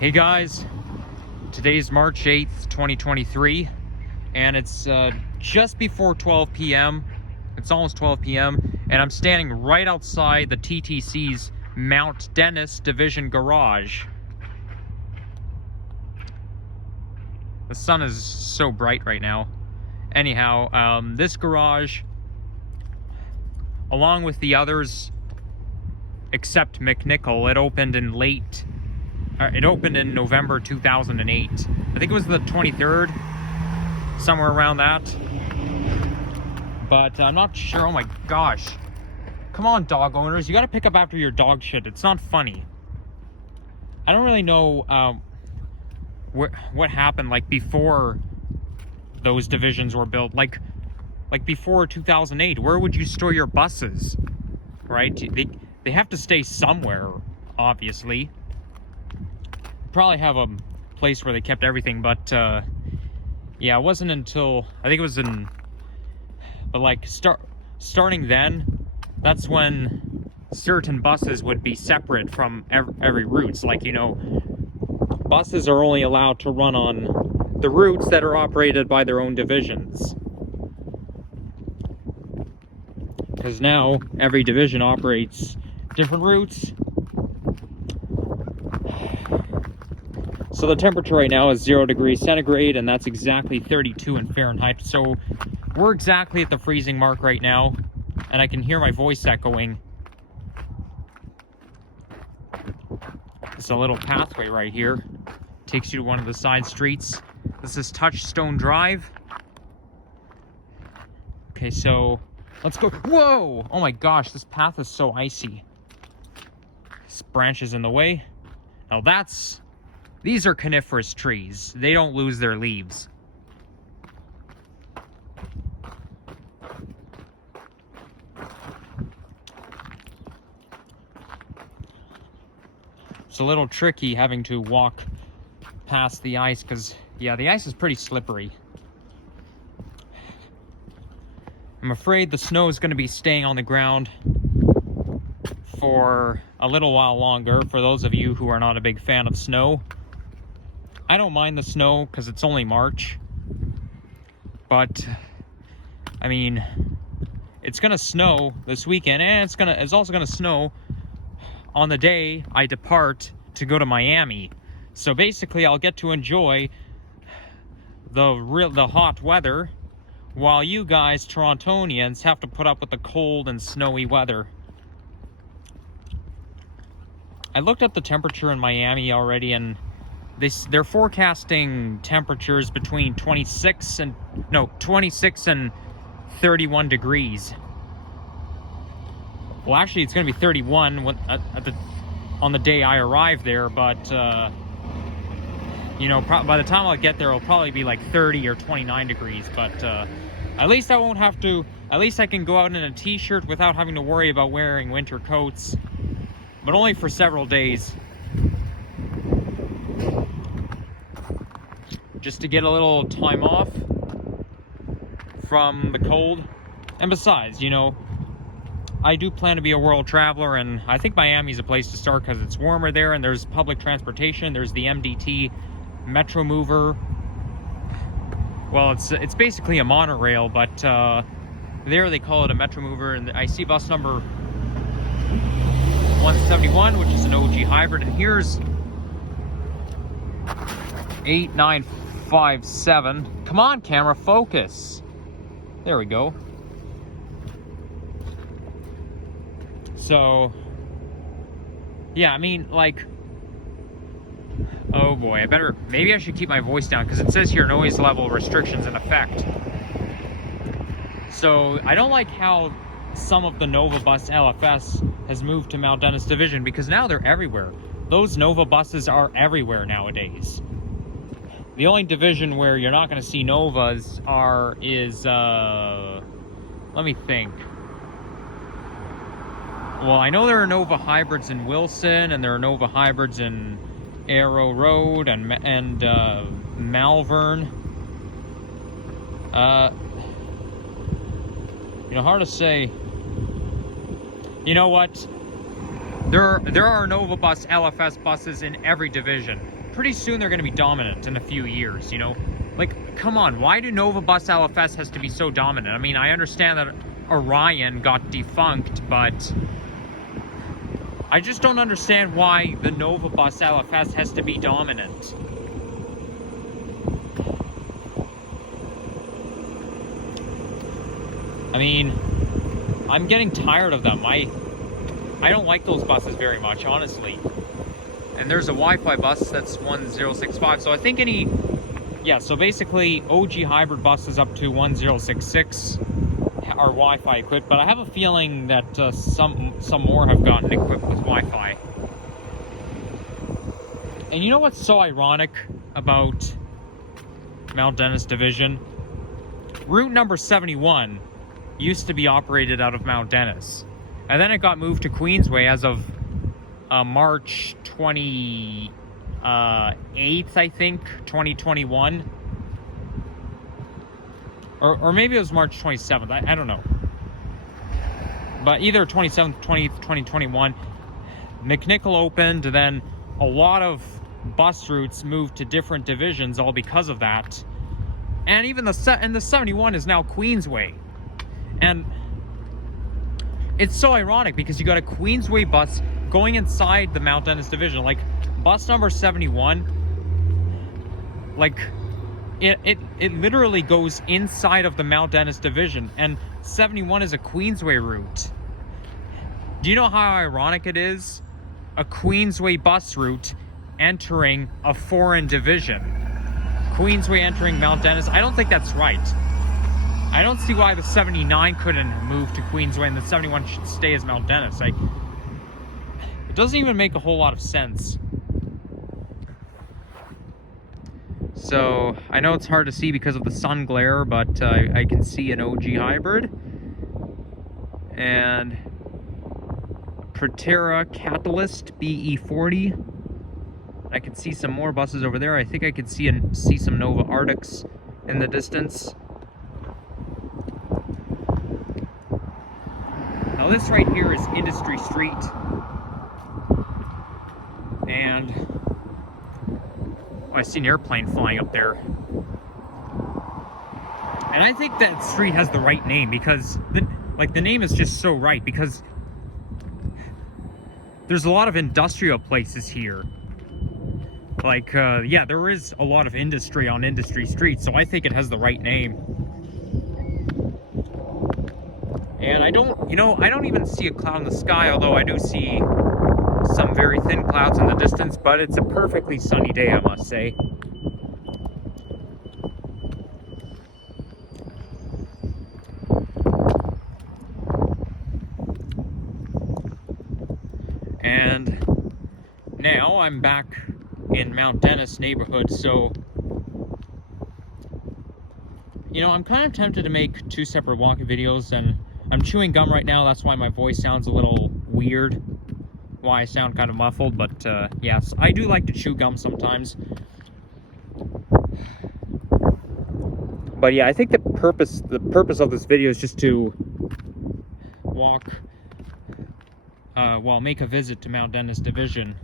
Hey guys, today's March 8th, 2023, and it's just before 12 p.m. It's almost 12 p.m. and I'm standing right outside the TTC's Mount Dennis Division garage. The sun is so bright right now. Anyhow, this garage, along with the others, except McNichol, it opened in November 2008. I think it was the 23rd, somewhere around that. But I'm not sure. Oh my gosh. Come on, dog owners. You gotta pick up after your dog shit. It's not funny. I don't really know what happened like before those divisions were built. Like before 2008, where would you store your buses? Right? They have to stay somewhere, obviously. Probably have a place where they kept everything, but yeah, it wasn't until I think it was starting then, that's when certain buses would be separate from every routes. Like, you know, buses are only allowed to run on the routes that are operated by their own divisions, because now every division operates different routes. So the temperature right now is 0 degrees centigrade, and that's exactly 32 in Fahrenheit. So we're exactly at the freezing mark right now, and I can hear my voice echoing. It's a little pathway right here. Takes you to one of the side streets. This is Touchstone Drive. Okay, so let's go. Whoa! Oh my gosh, this path is so icy. This branch is in the way. Now these are coniferous trees. They don't lose their leaves. It's a little tricky having to walk past the ice because, yeah, the ice is pretty slippery. I'm afraid the snow is going to be staying on the ground for a little while longer, for those of you who are not a big fan of snow. I don't mind the snow because it's only March, but I mean, it's gonna snow this weekend, and it's also gonna snow on the day I depart to go to Miami. So basically, I'll get to enjoy the hot weather, while you guys, Torontonians, have to put up with the cold and snowy weather. I looked at the temperature in Miami already, and they're forecasting temperatures between 26 and 31 degrees. Well, actually, it's going to be 31 on the day I arrive there, but you know, by the time I'll get there, it'll probably be like 30 or 29 degrees. But at least I won't have to. At least I can go out in a t-shirt without having to worry about wearing winter coats, but only for several days. Just to get a little time off from the cold. And besides, you know, I do plan to be a world traveler, and I think Miami's a place to start because it's warmer there and there's public transportation. There's the MDT Metro Mover. Well, it's basically a monorail, but there they call it a Metro Mover, and I see bus number 171, which is an OG hybrid, and here's 8957. Come on, camera, focus. There we go. So, yeah, I mean, like, oh boy, maybe I should keep my voice down because it says here noise level restrictions in effect. So, I don't like how some of the Nova Bus LFS has moved to Mount Dennis Division, because now they're everywhere. Those Nova buses are everywhere nowadays. The only division where you're not going to see Novas is let me think. Well, I know there are Nova hybrids in Wilson, and there are Nova hybrids in Arrow Road and Malvern. You know, hard to say. You know what? There are Nova Bus LFS buses in every division. pretty soon they're going to be dominant in a few years, you know? Like, come on, why do Nova Bus LFS has to be so dominant? I mean, I understand that Orion got defunct, but I just don't understand why the Nova Bus LFS has to be dominant. I mean, I'm getting tired of them. I don't like those buses very much, honestly. And there's a Wi-Fi bus that's 1065. So I think so basically OG hybrid buses up to 1066 are Wi-Fi equipped, but I have a feeling that some more have gotten equipped with Wi-Fi. And you know what's so ironic about Mount Dennis Division? Route number 71 used to be operated out of Mount Dennis, and then it got moved to Queensway as of March 28th, I think, 2021. Or maybe it was March 27th, I don't know. But either 27th, 20th, 2021, McNichol opened, and then a lot of bus routes moved to different divisions all because of that. And even the 71 is now Queensway. And it's so ironic because you got a Queensway bus going inside the Mount Dennis Division. Like, bus number 71, like, it literally goes inside of the Mount Dennis Division, and 71 is a Queensway route. Do you know how ironic it is? A Queensway bus route entering a foreign division. Queensway entering Mount Dennis. I don't think that's right. I don't see why the 79 couldn't move to Queensway and the 71 should stay as Mount Dennis. It doesn't even make a whole lot of sense. So, I know it's hard to see because of the sun glare, but I can see an OG hybrid. And Proterra Catalyst BE40. I can see some more buses over there. I think I can see some Nova Arctics in the distance. Now this right here is Industry Street, and I see an airplane flying up there. And I think that street has the right name because the name is just so right, because there's a lot of industrial places here. Like, yeah, there is a lot of industry on Industry Street, so I think it has the right name. And I don't even see a cloud in the sky, although I do see some very thin clouds in the distance, but it's a perfectly sunny day, I must say. And now I'm back in Mount Dennis neighborhood, so I'm kind of tempted to make two separate walking videos, and I'm chewing gum right now. That's why my voice sounds a little weird, why I sound kind of muffled, but yes, I do like to chew gum sometimes. But yeah, I think the purpose of this video is just to walk, make a visit to Mount Dennis Division,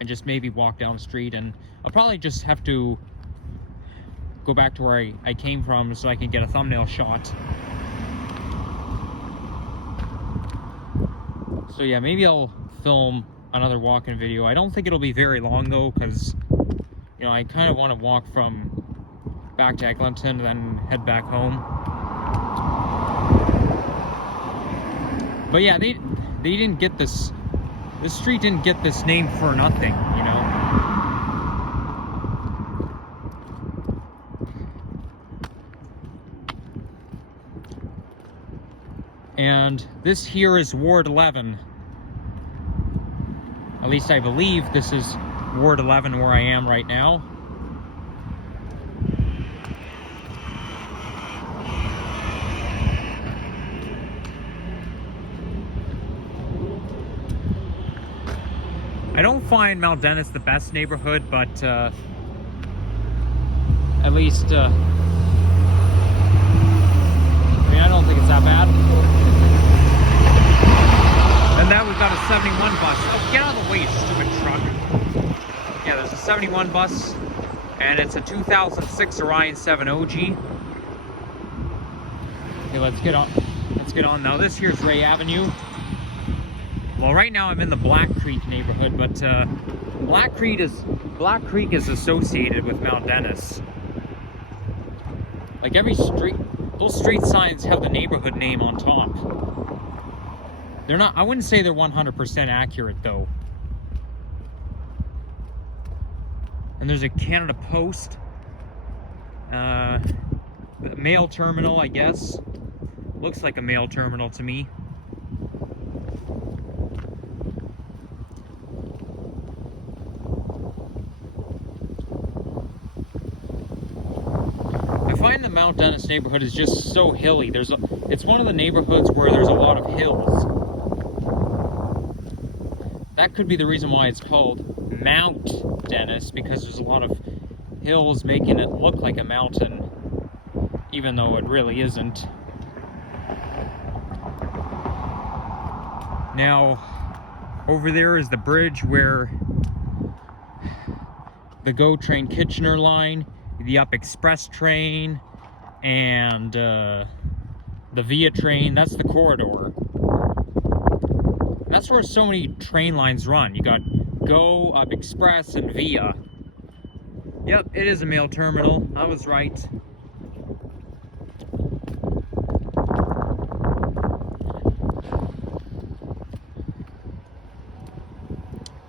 and just maybe walk down the street, and I'll probably just have to go back to where I came from so I can get a thumbnail shot. So yeah, maybe I'll film another walk-in video. I don't think it'll be very long though, because I kind of want to walk from back to Eglinton and then head back home. But yeah, they didn't get this street didn't get this name for nothing, And this here is Ward 11. At least I believe this is Ward 11 where I am right now. I don't find Mount Dennis the best neighborhood, but at least I don't think it's that bad. And now we've got a 71 bus. Oh, get out of the way, you stupid truck. Yeah, there's a 71 bus, and it's a 2006 Orion 7 OG. Okay, let's get on. Let's get on now. This here's Ray Avenue. Well, right now I'm in the Black Creek neighborhood, but Black Creek is associated with Mount Dennis. Like every street, those street signs have the neighborhood name on top. They're not. I wouldn't say they're 100% accurate though. And there's a Canada Post, mail terminal, I guess. Looks like a mail terminal to me. I find the Mount Dennis neighborhood is just so hilly. It's one of the neighborhoods where there's a lot of hills. That could be the reason why it's called Mount Dennis, because there's a lot of hills making it look like a mountain, even though it really isn't. Now, over there is the bridge where the GO train Kitchener line, the Up Express train, and the Via train, that's the corridor. That's where so many train lines run. You got GO, Up Express, and Via. Yep, it is a mail terminal. I was right.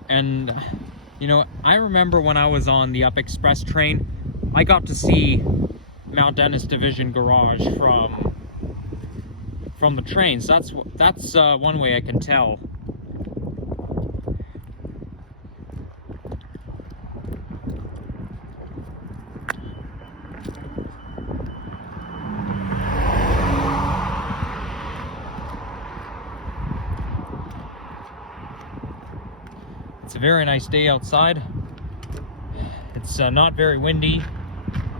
And, you know, I remember when I was on the Up Express train, I got to see Mount Dennis Division Garage from the trains. That's one way I can tell. It's a very nice day outside. It's not very windy.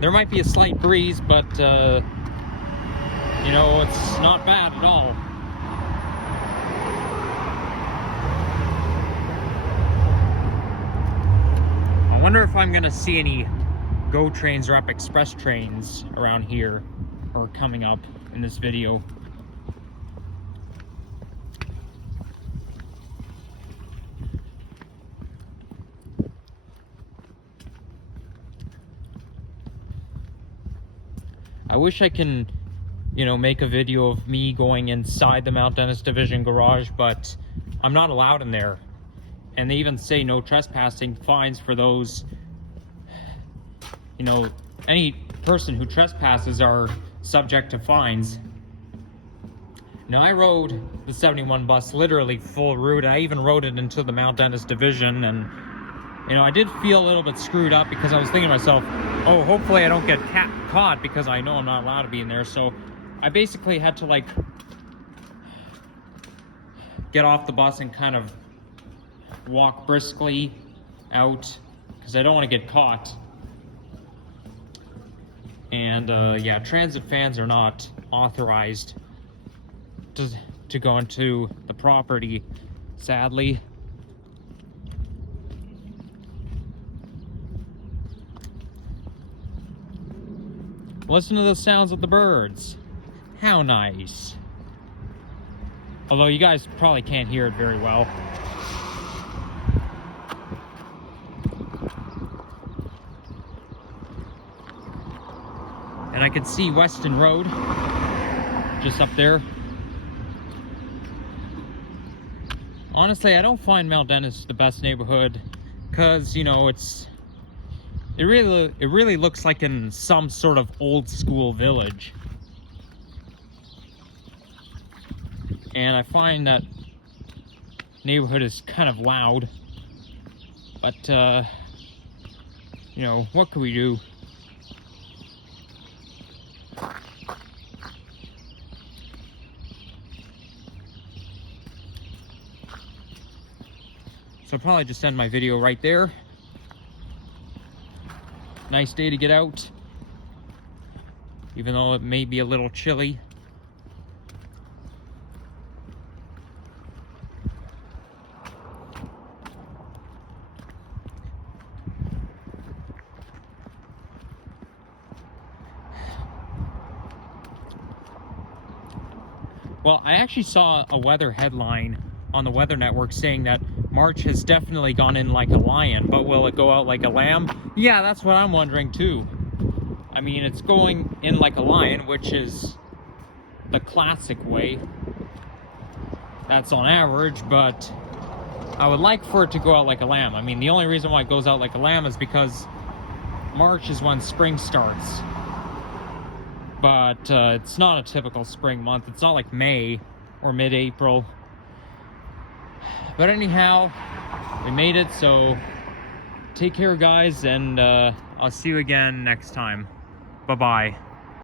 There might be a slight breeze, but you know, it's not bad at all. I wonder if I'm gonna see any GO trains or Up Express trains around here or coming up in this video. I wish I can, you know, make a video of me going inside the Mount Dennis Division Garage, but I'm not allowed in there. And they even say no trespassing, fines for those, you know, any person who trespasses are subject to fines. Now, I rode the 71 bus literally full route, and I even rode it into the Mount Dennis Division, and, you know, I did feel a little bit screwed up because I was thinking to myself, oh, hopefully I don't get caught because I know I'm not allowed to be in there. So I basically had to, like, get off the bus and kind of walk briskly out because I don't want to get caught. And yeah, transit fans are not authorized to go into the property, sadly. Listen to the sounds of the birds. How nice. Although you guys probably can't hear it very well. And I can see Weston Road just up there. Honestly, I don't find Mount Dennis the best neighborhood because, you know, it really looks like in some sort of old school village. And I find that neighborhood is kind of loud. But you know, what could we do? So I'll probably just end my video right there. Nice day to get out, even though it may be a little chilly. Well, I actually saw a weather headline on the Weather Network saying that March has definitely gone in like a lion, but will it go out like a lamb? Yeah, that's what I'm wondering too. I mean, it's going in like a lion, which is the classic way. That's on average, but I would like for it to go out like a lamb. I mean, the only reason why it goes out like a lamb is because March is when spring starts. But it's not a typical spring month. It's not like May or mid-April. But anyhow, we made it, so take care, guys, and I'll see you again next time. Bye-bye.